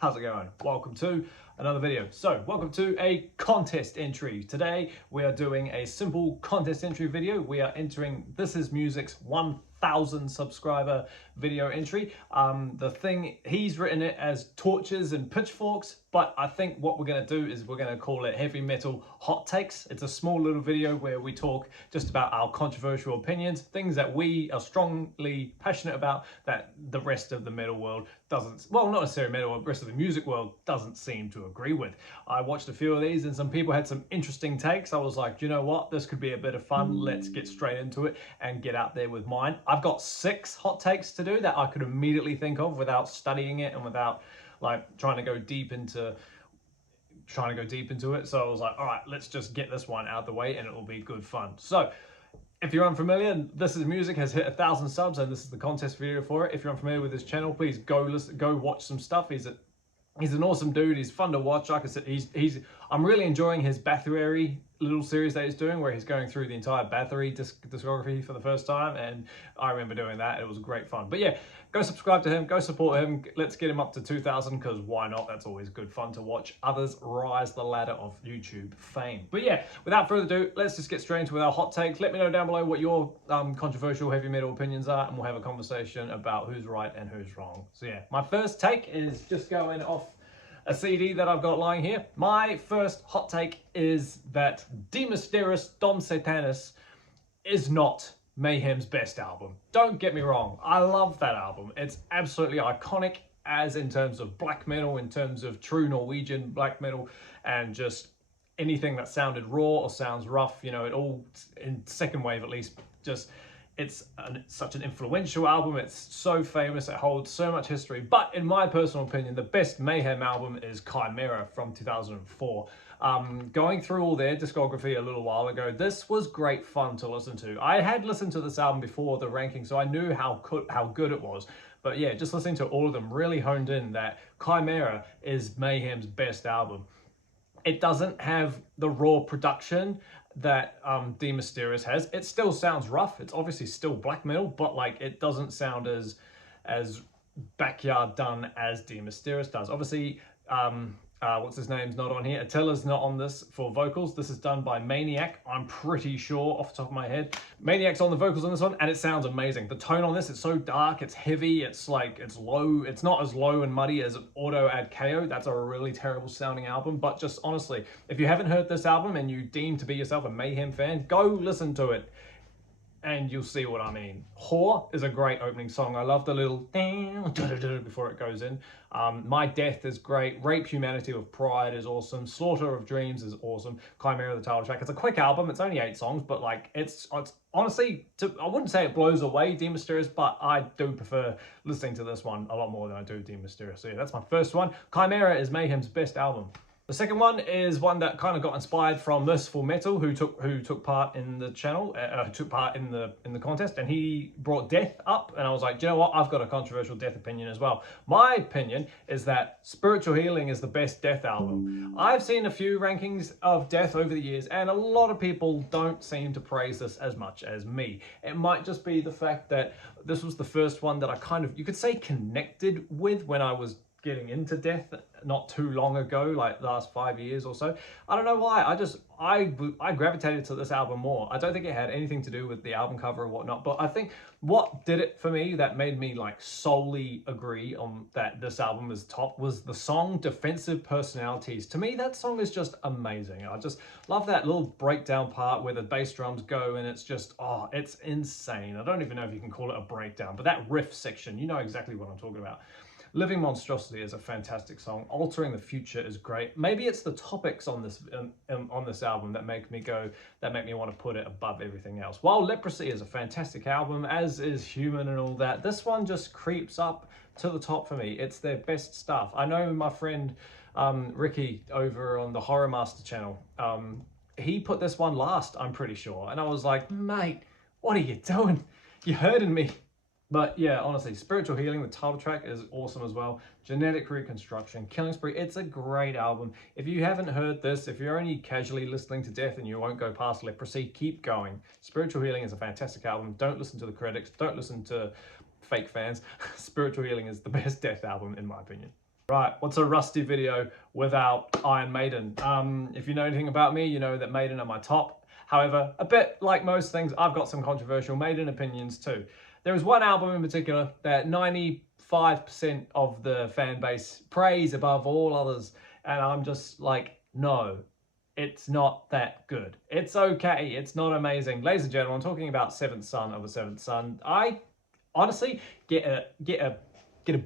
How's it going? Welcome to another video. So, welcome to a contest entry. Today, we are doing a simple contest entry video. We are entering This Is Music's 1,000 subscriber video entry. He's written it as torches and pitchforks, but I think what we're going to do is we're going to call it heavy metal hot takes. It's a small little video where we talk just about our controversial opinions, things that we are strongly passionate about that the rest of the metal world doesn't, well, not necessarily metal, the rest of the music world doesn't seem to agree with. I watched a few of these and some people had some interesting takes. I was like, do you know what? This could be a bit of fun. Let's get straight into it and get out there with mine. I've got 6 hot takes to do that I could immediately think of without studying it and without like trying to go deep into it. So I was like, all right, let's just get this one out of the way and it will be good fun. So if you're unfamiliar, This Is Music has hit 1,000 subs and this is the contest video for it. If you're unfamiliar with his channel, please go watch some stuff. He's an awesome dude. He's fun to watch. Like I said, I'm really enjoying his Bathory little series that he's doing where he's going through the entire Bathory discography for the first time, and I remember doing that. It was great fun. But yeah, go subscribe to him, go support him. Let's get him up to 2,000 because why not? That's always good fun to watch others rise the ladder of YouTube fame. But yeah, without further ado, let's just get straight into our hot takes. Let me know down below what your controversial heavy metal opinions are, and we'll have a conversation about who's right and who's wrong. So yeah, my first take is just going off a CD that I've got lying here. My first hot take is that De Mysteriis Dom Satanas is not Mayhem's best album. Don't get me wrong, I love that album. It's absolutely iconic as in terms of black metal, in terms of true Norwegian black metal, and just anything that sounded raw or sounds rough, you know, it all, in second wave at least, just it's such an influential album. It's so famous. It holds so much history. But in my personal opinion, the best Mayhem album is Chimaira from 2004. Going through all their discography a little while ago, this was great fun to listen to. I had listened to this album before the ranking, so I knew how good it was. But yeah, just listening to all of them really honed in that Chimaira is Mayhem's best album. It doesn't have the raw production that De Mysteriis has. It still sounds rough. It's obviously still black metal, but like it doesn't sound as backyard done as De Mysteriis does. Obviously, what's his name's not on here. Attila's not on this for vocals. This is done by Maniac, I'm pretty sure, off the top of my head. Maniac's on the vocals on this one, and it sounds amazing. The tone on this, it's so dark, it's heavy, it's like, it's low. It's not as low and muddy as Auto Ad KO. That's a really terrible sounding album, but just honestly, if you haven't heard this album and you deem to be yourself a Mayhem fan, go listen to it and you'll see what I mean. Whore is a great opening song. I love the little before it goes in. My Death is great. Rape Humanity with Pride is awesome. Slaughter of Dreams is awesome. Chimaira, the title track. It's a quick album. It's only 8 songs, but like it's honestly, I wouldn't say it blows away De Mysteriis, but I do prefer listening to this one a lot more than I do De Mysteriis. So yeah, that's my first one. Chimaira is Mayhem's best album. The second one is one that kind of got inspired from Mercyful Metal, who took part in the channel, took part in the contest, and he brought Death up, and I was like, do you know what? I've got a controversial Death opinion as well. My opinion is that Spiritual Healing is the best Death album. I've seen a few rankings of Death over the years, and a lot of people don't seem to praise this as much as me. It might just be the fact that this was the first one that I kind of, you could say, connected with when I was getting into Death not too long ago, like the last 5 years or so. I don't know why, I gravitated to this album more. I don't think it had anything to do with the album cover or whatnot, but I think what did it for me that made me like solely agree on that this album is top was the song Defensive Personalities. To me, that song is just amazing. I just love that little breakdown part where the bass drums go, and it's just, oh, it's insane. I don't even know if you can call it a breakdown, but that riff section, you know exactly what I'm talking about. Living Monstrosity is a fantastic song. Altering the Future is great. Maybe it's the topics on this album that make me want to put it above everything else. While Leprosy is a fantastic album, as is Human and all that, this one just creeps up to the top for me. It's their best stuff. I know my friend Ricky over on the Horror Master channel, he put this one last, I'm pretty sure. And I was like, mate, what are you doing? You're hurting me. But yeah, honestly, Spiritual Healing, the title track, is awesome as well. Genetic Reconstruction, Killing Spree, it's a great album. If you haven't heard this, if you're only casually listening to Death and you won't go past Leprosy, keep going. Spiritual Healing is a fantastic album. Don't listen to the critics. Don't listen to fake fans. Spiritual Healing is the best Death album, in my opinion. Right, what's a Rusty video without Iron Maiden? If you know anything about me, you know that Maiden are my top. However, a bit like most things, I've got some controversial Maiden opinions too. There is one album in particular that 95% of the fan base praise above all others, and I'm just like, no, it's not that good. It's okay, it's not amazing. Ladies and gentlemen, I'm talking about Seventh Son of the Seventh Son. I honestly get a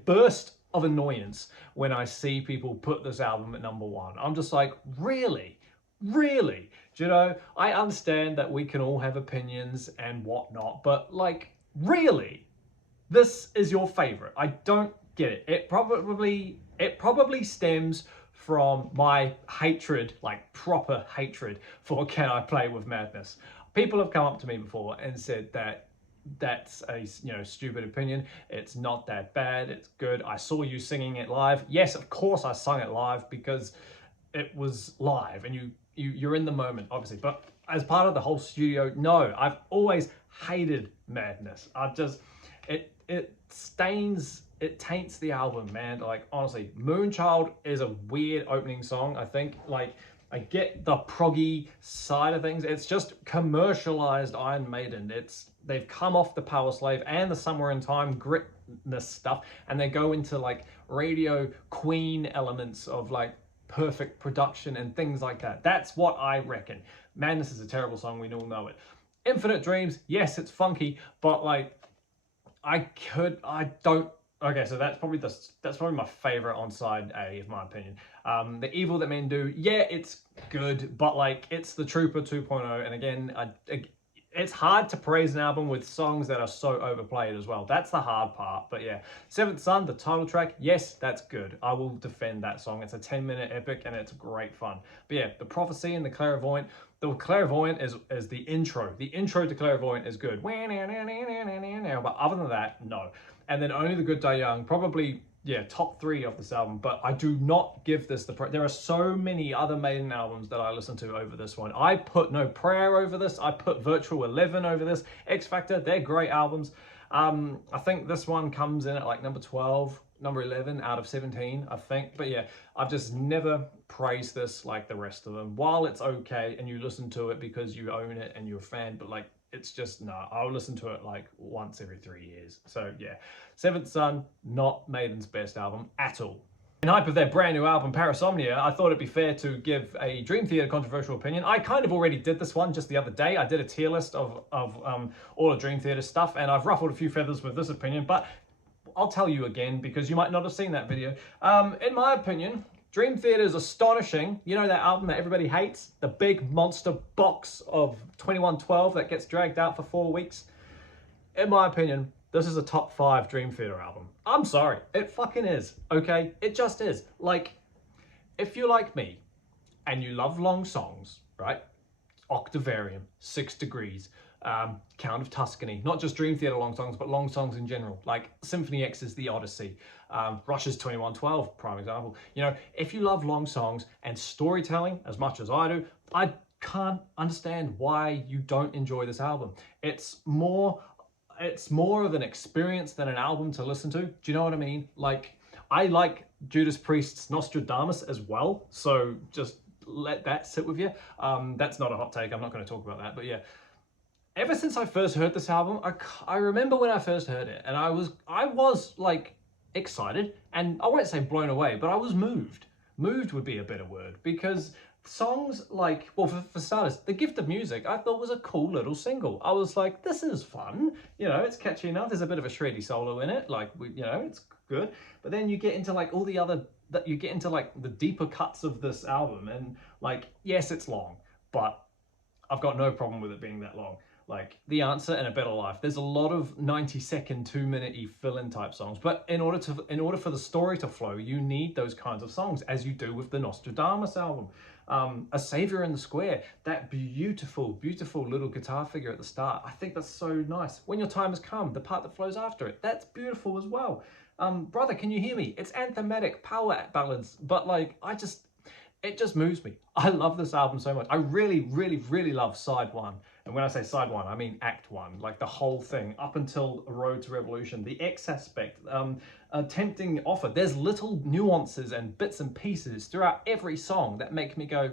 burst of annoyance when I see people put this album at #1. I'm just like, really? Really? Do you know, I understand that we can all have opinions and whatnot, but like, really? This is your favorite? I don't get it. It probably stems from my hatred, like proper hatred for Can I Play With Madness. People have come up to me before and said that that's a stupid opinion. It's not that bad. It's good. I saw you singing it live. Yes, of course I sung it live because it was live and you're in the moment, obviously. But as part of the whole studio, no, I've always hated Madness. It taints the album, man. Like, honestly, Moonchild is a weird opening song. I think, like, I get the proggy side of things. It's just commercialized Iron Maiden. They've come off the Power Slave and the Somewhere in Time gritness stuff, and they go into like Radio Queen elements of like perfect production and things like that. That's what I reckon. Madness is a terrible song. We all know it. Infinite Dreams, yes, it's funky, but like Okay, so that's probably my favorite on side A, in my opinion. The Evil That Men Do, yeah, it's good, but like it's the Trooper 2.0, and again, it's hard to praise an album with songs that are so overplayed as well. That's the hard part. But yeah, Seventh Son, the title track, yes, that's good. I will defend that song. It's a 10-minute epic and it's great fun. But yeah, the Prophecy and the Clairvoyant. The Clairvoyant is the intro. The intro to Clairvoyant is good. But other than that, no. And then Only the Good Die Young, probably, yeah, top 3 of this album, but I do not give this there are so many other Maiden albums that I listen to over this one. I put No Prayer over this. I put Virtual 11 over this. X Factor, they're great albums. I think this one comes in at like number 12, number 11 out of 17, I think. But yeah, I've just never praised this like the rest of them. While it's okay and you listen to it because you own it and you're a fan, but like, it's just, no, I'll listen to it like once every 3 years. So yeah, Seventh Son, not Maiden's best album at all. In hype of their brand new album, Parasomnia, I thought it'd be fair to give a Dream Theater controversial opinion. I kind of already did this one just the other day. I did a tier list of all of Dream Theater stuff, and I've ruffled a few feathers with this opinion, but I'll tell you again because you might not have seen that video. In my opinion, Dream Theater is astonishing. You know that album that everybody hates? The big monster box of 2112 that gets dragged out for 4 weeks? In my opinion, this is a top 5 Dream Theater album. I'm sorry, it fucking is, okay? It just is. Like, if you're like me and you love long songs, right? Octavarium, 6 Degrees, Count of Tuscany, not just Dream Theater long songs, but long songs in general, like Symphony X's The Odyssey, Rush's 2112, prime example. You know, if you love long songs and storytelling as much as I do, I can't understand why you don't enjoy this album. It's more of an experience than an album to listen to. Do you know what I mean? Like, I like Judas Priest's Nostradamus as well, so just let that sit with you. That's not a hot take. I'm not going to talk about that, but yeah. Ever since I first heard this album, I remember when I first heard it, and I was like excited, and I won't say blown away, but I was moved. Moved would be a better word, because songs like, well, for starters, The Gift of Music, I thought was a cool little single. I was like, this is fun. You know, it's catchy enough. There's a bit of a shreddy solo in it. Like, it's good. But then you get into like all the other, you get into like the deeper cuts of this album, and like, yes, it's long, but I've got no problem with it being that long. Like The Answer and A Better Life. There's a lot of 90-second, 2-minute-y fill-in type songs, but in order for the story to flow, you need those kinds of songs, as you do with the Nostradamus album. A Savior in the Square, that beautiful, beautiful little guitar figure at the start. I think that's so nice. When Your Time Has Come, the part that flows after it, that's beautiful as well. Brother, Can You Hear Me? It's anthematic power ballads, but like, it just moves me. I love this album so much. I really, really, really love side 1. And when I say side 1, I mean act 1, like the whole thing, up until A Road to Revolution. The X aspect, tempting offer. There's little nuances and bits and pieces throughout every song that make me go,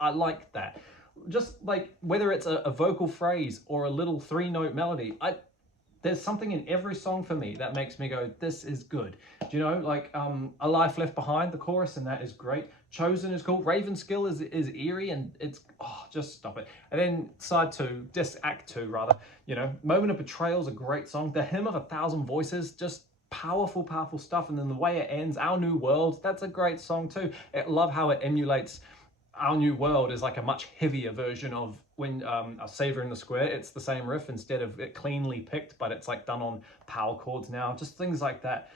I like that. Just like whether it's a vocal phrase or a little 3-note melody, there's something in every song for me that makes me go, this is good. Do you know, like A Life Left Behind, the chorus, and that is great. Chosen is cool. Ravenskill is eerie, and it's, oh, just stop it. And then side 2, act 2 rather, you know, Moment of Betrayal is a great song. The Hymn of a Thousand Voices, just powerful stuff. And then the way it ends, Our New World, that's a great song too. I love how it emulates Our New World is like a much heavier version of when A Savior in the Square. It's the same riff instead of it cleanly picked, but it's like done on power chords now. Just things like that.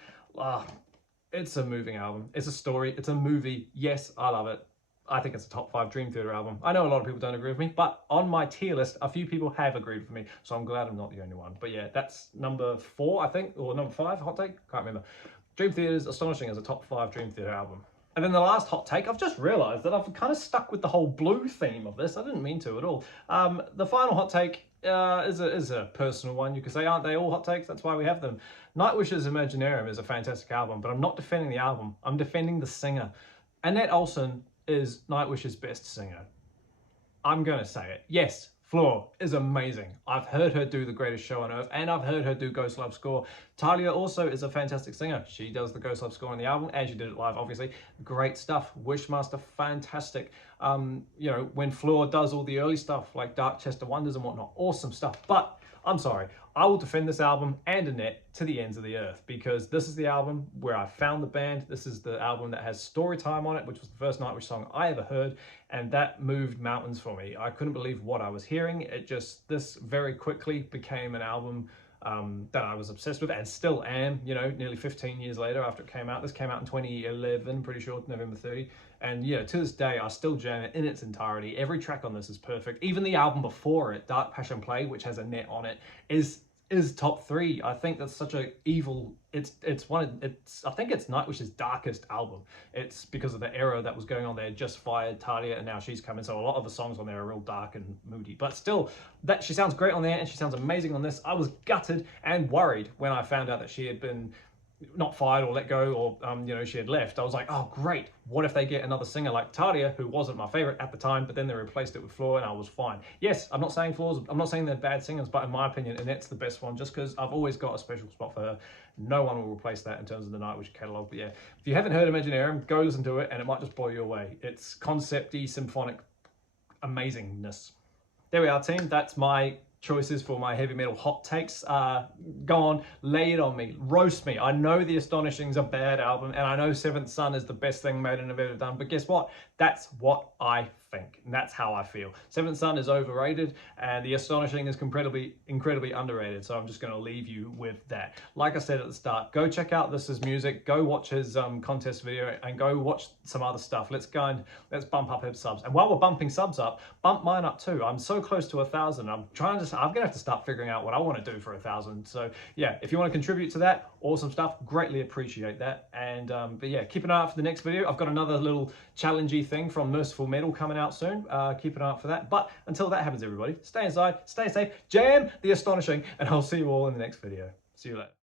It's a moving album. It's a story. It's a movie. Yes, I love it. I think it's a top 5 Dream Theater album. I know a lot of people don't agree with me, but on my tier list, a few people have agreed with me, so I'm glad I'm not the only one. But yeah, that's number 4, I think, or number 5, hot take? Can't remember. Dream Theater's Astonishing as a top 5 Dream Theater album. And then the last hot take, I've just realised that I've kind of stuck with the whole blue theme of this. I didn't mean to at all. The final hot take is a personal one. You could say, aren't they all hot takes? That's why we have them. Nightwish's Imaginarium is a fantastic album, but I'm not defending the album. I'm defending the singer. Annette Olson is Nightwish's best singer. I'm going to say it. Yes, Flor is amazing. I've heard her do The Greatest Show on Earth, and I've heard her do Ghost Love Score. Talia also is a fantastic singer. She does the Ghost Love Score on the album, and she did it live, obviously. Great stuff. Wishmaster, fantastic. You know, when Flor does all the early stuff, like Dark Chester Wonders and whatnot, awesome stuff. But I'm sorry, I will defend this album and Annette to the ends of the earth, because this is the album where I found the band. This is the album that has Storytime on it, which was the first Nightwish song I ever heard, and that moved mountains for me. I couldn't believe what I was hearing. This very quickly became an album that I was obsessed with, and still am, you know, nearly 15 years later after it came out. This came out in 2011, pretty sure, November 30. And yeah, to this day, I still jam it in its entirety. Every track on this is perfect. Even the album before it, Dark Passion Play, which has Annette on it, is top 3. I think that's such a evil, I think it's Nightwish's darkest album. It's because of the era that was going on there. Just fired Talia, and now she's coming, so a lot of the songs on there are real dark and moody, but still, that she sounds great on there, and she sounds amazing on this. I was gutted and worried when I found out that she had been not fired or let go, or you know, she had left. I was like, oh great, what if they get another singer like Talia, who wasn't my favorite at the time, but then they replaced it with Flor, and I was fine. Yes, I'm not saying they're bad singers, but in my opinion, Annette's the best one, just because I've always got a special spot for her. No one will replace that in terms of the Nightwish catalogue. But yeah, if you haven't heard Imaginarium, go listen to it, and it might just blow you away. It's concept-y, symphonic amazingness. There we are, team. That's my choices for my heavy metal hot takes. Go on, lay it on me, roast me. I know The Astonishing's a bad album, and I know Seventh Son is the best thing Maiden have ever done, but guess what? That's what I think, and that's how I feel. Seventh Son is overrated, and The Astonishing is incredibly underrated, so I'm just going to leave you with that. Like I said at the start, go check out This Is Music, go watch his contest video, and go watch some other stuff. Let's bump up his subs. And while we're bumping subs up, bump mine up too. I'm so close to 1,000. I'm gonna have to start figuring out what I want to do for 1,000. So yeah, if you want to contribute to that, awesome stuff. Greatly appreciate that. And but yeah, keep an eye out for the next video. I've got another little challengey thing from Merciful Metal coming out soon. Keep an eye out for that. But until that happens, everybody, stay inside, stay safe, jam The Astonishing, and I'll see you all in the next video. See you later.